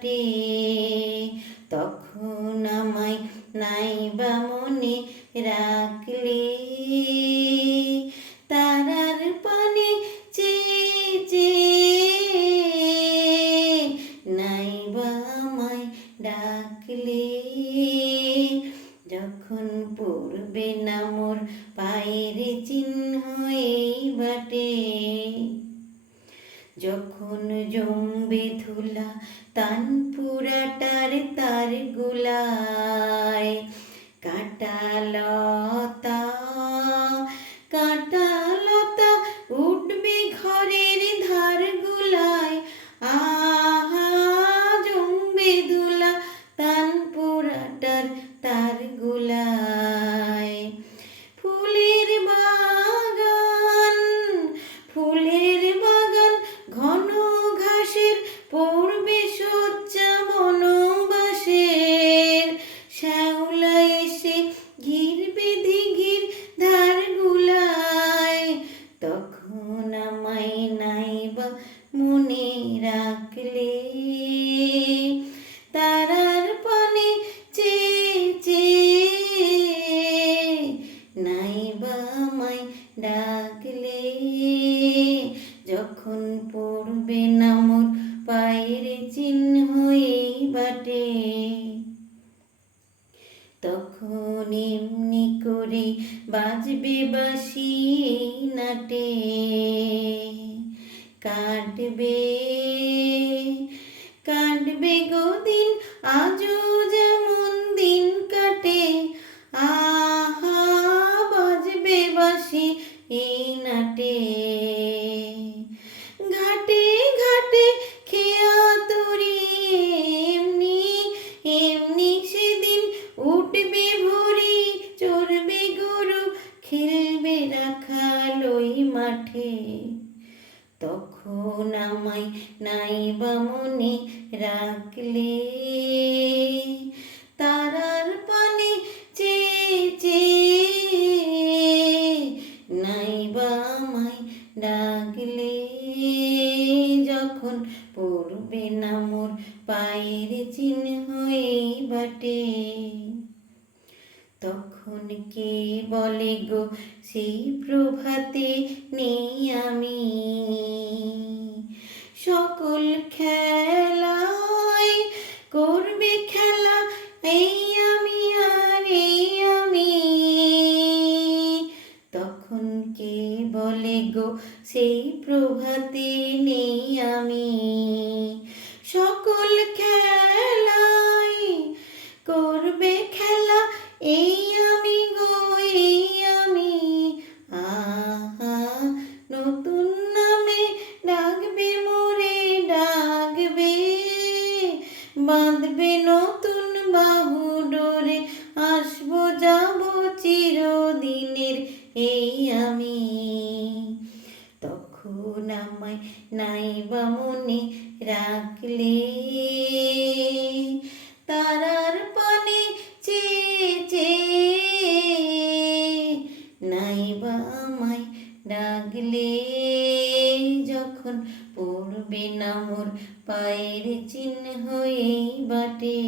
হাটে তখন আমায় নাই বা মনে রাখলে। তারার পানে চেয়ে চেয়ে নাই বা আমায় ডাকলে। যখন পড়বে না মোর পায়ের চিহ্ন যখন জমবে ধুলা তান পুরাটার তার গুলায় কাটা তখন আমায় নাইবা মনে রাখলে তারার পানে চেয়ে চেয়ে নাইবা আমায় ডাকলে যখন পড়বে না মোর পায়ের চিহ্ন এই বাটে তখন এমনি করে বাজবে বাসি নাটে। কাটবে মাঠে। তখন আমায় নাইবা মনে রাখলে। তারার পানে চেয়ে চেয়ে নাইবা আমায় ডাকলে। যখন পড়বে না মোর পায়ের চিহ্ন এই বাটে। তখন কে বলে গো, সেই প্রভাতে নেই আমি। সকল খেলায় করবে খেলা, এই আমি আর এই আমি। তখন কে বলে গো, সেই প্রভাতে নেই আমি। সকল খেলায় নতুন বাহু ডোরে আসব, যাব চিরদিনের এই আমি। তখন আমায় নাই বা মনে রাখলে তারার পানে যখন পড়বে না মোর পায়ের চিহ্ন হয়েই বাটে।